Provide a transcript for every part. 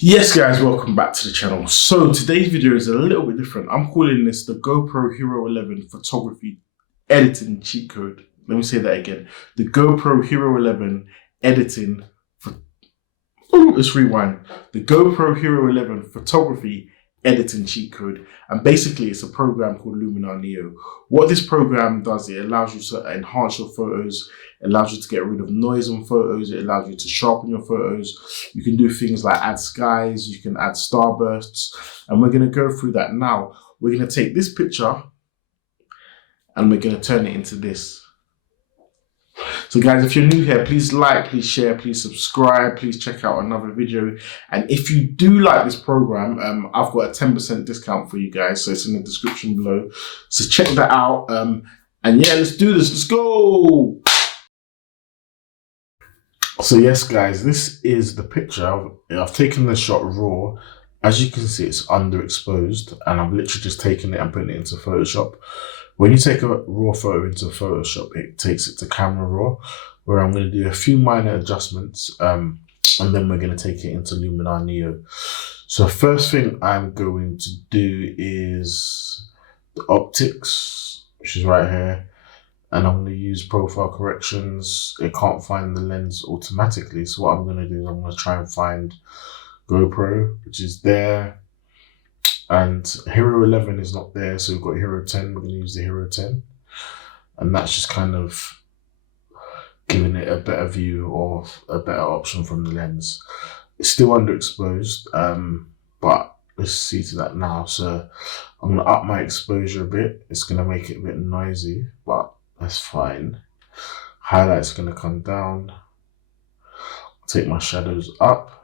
Yes guys, welcome back to the channel. So today's video is a little bit different. I'm calling this the GoPro Hero 11 photography editing cheat code. Let me say that again. The GoPro Hero 11 editing for let's rewind. The GoPro Hero 11 photography editing cheat code, and basically it's a program called Luminar Neo. What this program does, it allows you to enhance your photos, it allows you to get rid of noise on photos, it allows you to sharpen your photos. You can do things like add skies, you can add starbursts, and we're going to go through that now. We're going to take this picture and we're going to turn it into this. So guys, if you're new here, please like, please share, please subscribe, please check out another video. And if you do like this program, I've got a 10% discount for you guys, so it's in the description below. So check that out. And yeah, let's do this. Let's go. So yes, guys, this is the picture. I've taken the shot raw. As you can see, it's underexposed, and I'm literally just taking it and putting it into Photoshop. When you take a raw photo into Photoshop, it takes it to camera raw, where I'm going to do a few minor adjustments, and then we're going to take it into Luminar Neo. So first thing I'm going to do is the optics, which is right here, and I'm going to use profile corrections. It can't find the lens automatically, so what I'm going to do is I'm going to try and find GoPro, which is there. And Hero 11 is not there, so we've got Hero 10. We're going to use the Hero 10. And that's just kind of giving it a better view or a better option from the lens. It's still underexposed, but let's see to that now. So I'm going to up my exposure a bit. It's going to make it a bit noisy, but that's fine. Highlight's going to come down. Take my shadows up.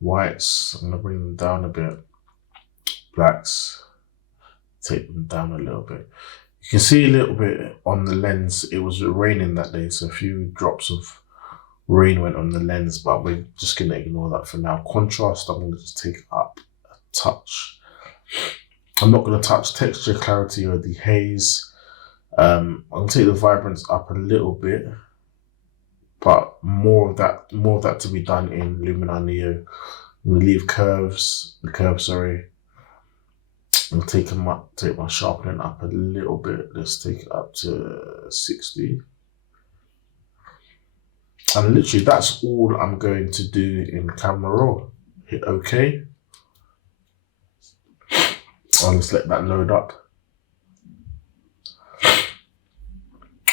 Whites, I'm going to bring them down a bit. Blacks, take them down a little bit. You can see a little bit on the lens. It was raining that day, so a few drops of rain went on the lens, but we're just going to ignore that for now. Contrast, I'm going to just take up a touch. I'm not going to touch texture, clarity, or the haze. I'm going to take the vibrance up a little bit, but more of that to be done in Luminar Neo. I'm going to leave the curves, sorry. I'm going to take my sharpening up a little bit. Let's take it up to 60. And literally that's all I'm going to do in camera raw. Hit OK. And let's let that load up.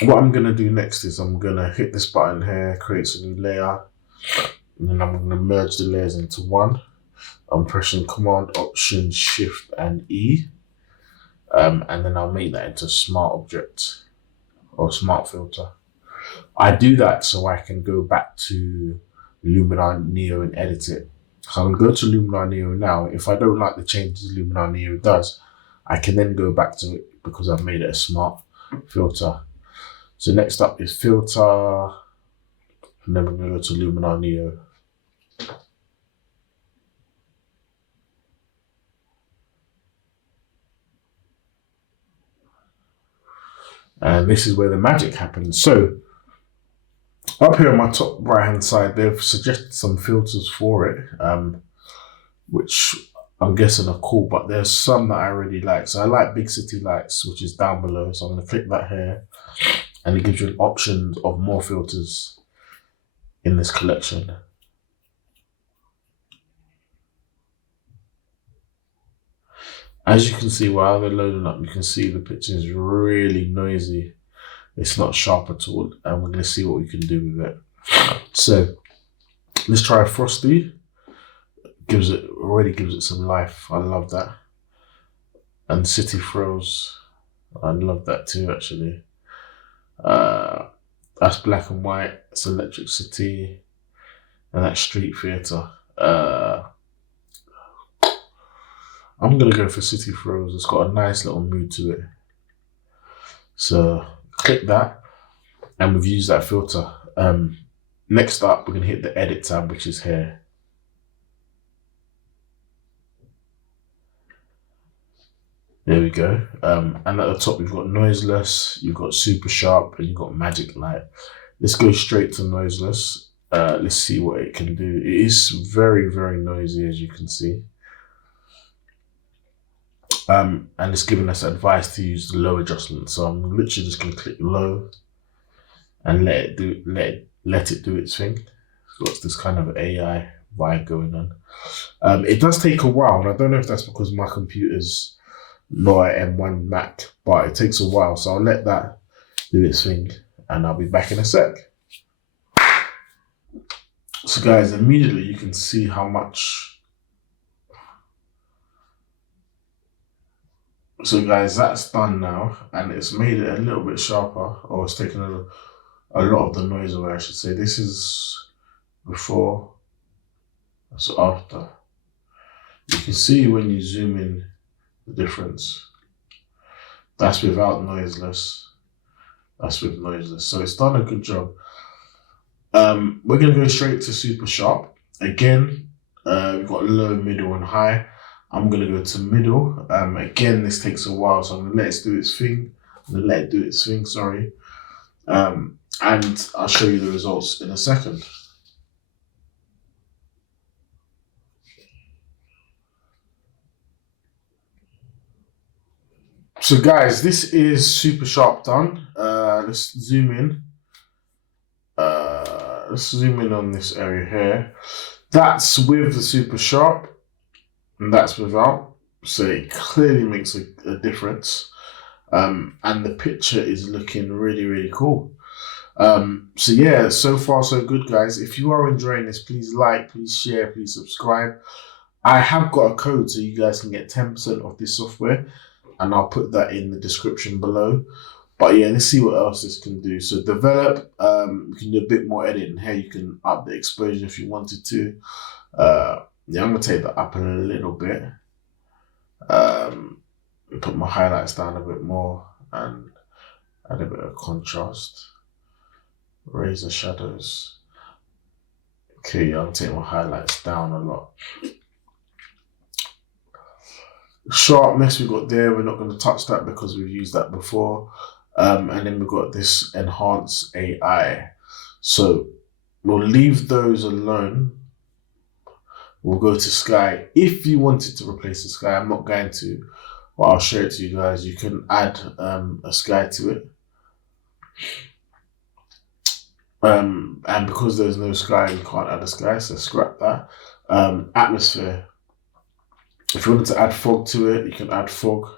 What I'm going to do next is I'm going to hit this button here, creates a new layer, and then I'm going to merge the layers into one. I'm pressing Command, Option, Shift, and E, and then I'll make that into a smart object or smart filter. I do that so I can go back to Luminar Neo and edit it. So I'm going to go to Luminar Neo now. If I don't like the changes Luminar Neo does, I can then go back to it because I've made it a smart filter. So next up is filter, and then we're going to go to Luminar Neo. And this is where the magic happens. So up here on my top right hand side, they've suggested some filters for it, which I'm guessing are cool, but there's some that I really like. So I like Big City Lights, which is down below. So I'm going to click that here, and it gives you an option of more filters in this collection. As you can see, while they're loading up, you can see the picture is really noisy. It's not sharp at all, and we're going to see what we can do with it. So let's try Frosty. Already gives it some life. I love that. And City Thrills, I love that too, actually. That's Black and White. It's Electric City, and that's Street Theatre. I'm gonna go for City Thrills. It's got a nice little mood to it. So click that, and we've used that filter. Next up, we're gonna hit the Edit tab, which is here. There we go. And at the top, we've got noiseless, you've got super sharp, and you've got magic light. Let's go straight to noiseless. Let's see what it can do. It is very, very noisy, as you can see. And it's giving us advice to use the low adjustment. So I'm literally just gonna click low and let it do its thing. So it's this kind of AI vibe going on. It does take a while, and I don't know if that's because my computer's not an M1 Mac, but it takes a while. So I'll let that do its thing, and I'll be back in a sec. So guys, immediately you can see how much. So guys, that's done now, and it's made it a little bit sharper, or it's taken a lot of the noise away, I should say. This is before, so after. You can see when you zoom in the difference. That's without noiseless. That's with noiseless. So it's done a good job. We're gonna go straight to super sharp. Again, we've got low, middle, and high. I'm gonna go to middle. Again, this takes a while, so I'm gonna let it do its thing. Sorry. And I'll show you the results in a second. So guys, this is super sharp done. Let's zoom in. Let's zoom in on this area here. That's with the super sharp, and that's without. So it clearly makes a difference. And the picture is looking really, really cool. So yeah, so far so good, guys. If you are enjoying this, please like, please share, please subscribe. I have got a code so you guys can get 10% off this software, and I'll put that in the description below. But yeah, let's see what else this can do. So develop, you can do a bit more editing here. You can up the exposure if you wanted to. Yeah, I'm gonna take that up a little bit. Put my highlights down a bit more and add a bit of contrast. Raise the shadows. Okay, yeah, I'm taking my highlights down a lot. Sharpness we got there, we're not going to touch that because we've used that before. And then we've got this enhance AI. So we'll leave those alone. We'll go to sky. If you wanted to replace the sky, I'm not going to, but I'll show it to you guys. You can add a sky to it. And because there's no sky, you can't add a sky, so scrap that. Atmosphere. If you wanted to add fog to it, you can add fog.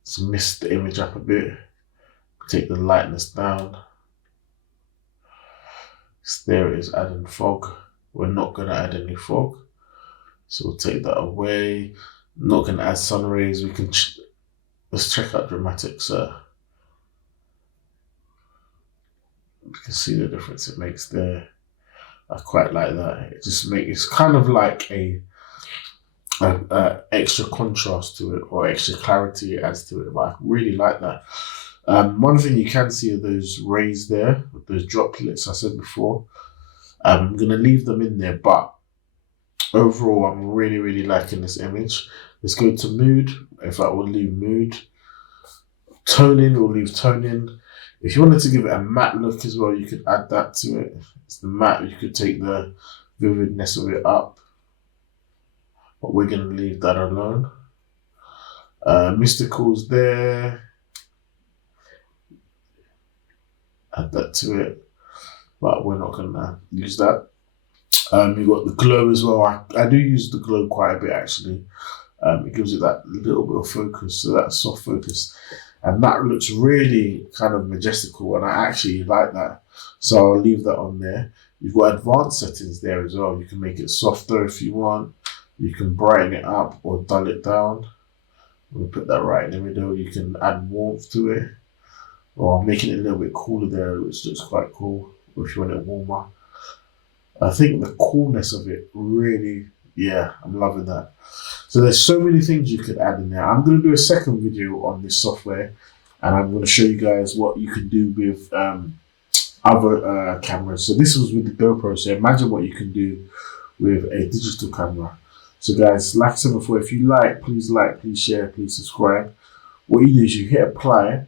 Let's mist the image up a bit. Take the lightness down. So there it is, adding fog. We're not going to add any fog, so we'll take that away. Not going to add sun rays. We can let's check out dramatics. You can see the difference it makes there. I quite like that. It just makes, it's kind of like a extra contrast to it, or extra clarity it adds to it. But I really like that. One thing you can see are those rays there, those droplets I said before. I'm gonna leave them in there, but overall I'm really, really liking this image. Let's go to mood. In fact, we'll leave mood. Toning, we'll leave toning. If you wanted to give it a matte look as well, you could add that to it. It's the matte, you could take the vividness of it up, but we're gonna leave that alone. Mystical's there. Add that to it, but we're not gonna use that. You got the glow as well. I do use the glow quite a bit actually. It gives it that little bit of focus, so that soft focus, and that looks really kind of majestical, and I actually like that. So I'll leave that on there. You've got advanced settings there as well. You can make it softer if you want. You can brighten it up or dull it down. We'll put that right in the middle. You can add warmth to it, or making it a little bit cooler there, which looks quite cool. Or if you want it warmer. I think the coolness of it really, yeah, I'm loving that. So there's so many things you could add in there. I'm going to do a second video on this software, and I'm going to show you guys what you can do with other cameras. So this was with the GoPro, so imagine what you can do with a digital camera. So guys, like I said before, if you like, please share, please subscribe. What you do is you hit apply,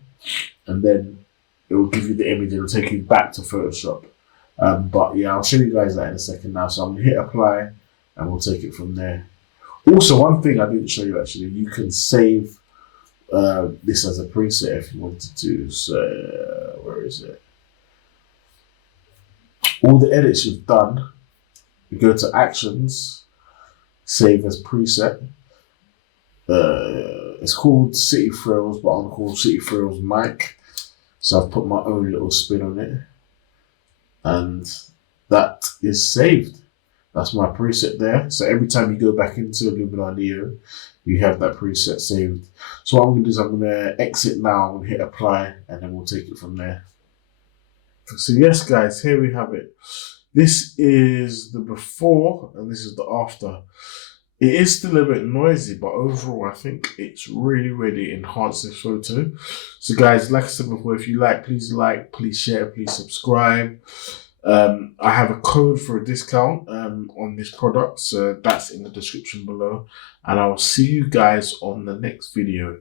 and then it will give you the image and it will take you back to Photoshop. But yeah, I'll show you guys that in a second now. So I'm gonna hit apply and we'll take it from there. Also, one thing I didn't show you actually, you can save this as a preset if you wanted to. So where is it? All the edits you've done, you go to actions, save as preset. It's called City Thrills, but I'm called City Thrills Mic. So I've put my own little spin on it. And that is saved. That's my preset there. So every time you go back into Luminar Neo, you have that preset saved. So what I'm going to do is I'm going to exit now, I'm going to hit apply, and then we'll take it from there. So yes, guys, here we have it. This is the before, and this is the after. It is still a bit noisy, but overall, I think it's really, really enhanced this photo. So guys, like I said before, if you like, please share, please subscribe. I have a code for a discount on this product, so that's in the description below. And I'll see you guys on the next video.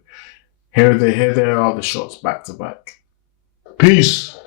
Here they are, the shots back to back. Peace.